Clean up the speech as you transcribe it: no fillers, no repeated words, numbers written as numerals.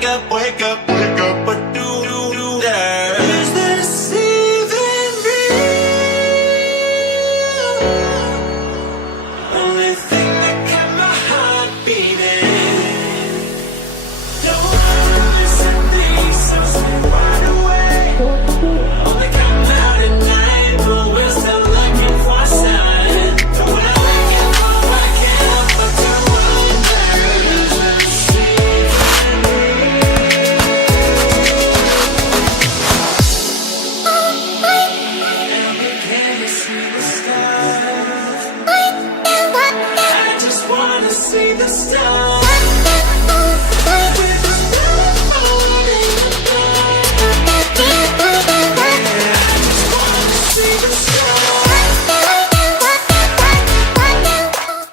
wake up, wake up. What do you do there? Is this even real? Only thing that kept my heart beating. Don't listen to these, so stay wide awake. Only come out at night, but we're still looking for a sign. But when I wake up, I can't help but to wonder, is this even real? And can you see the stars? I just wanna see the stars.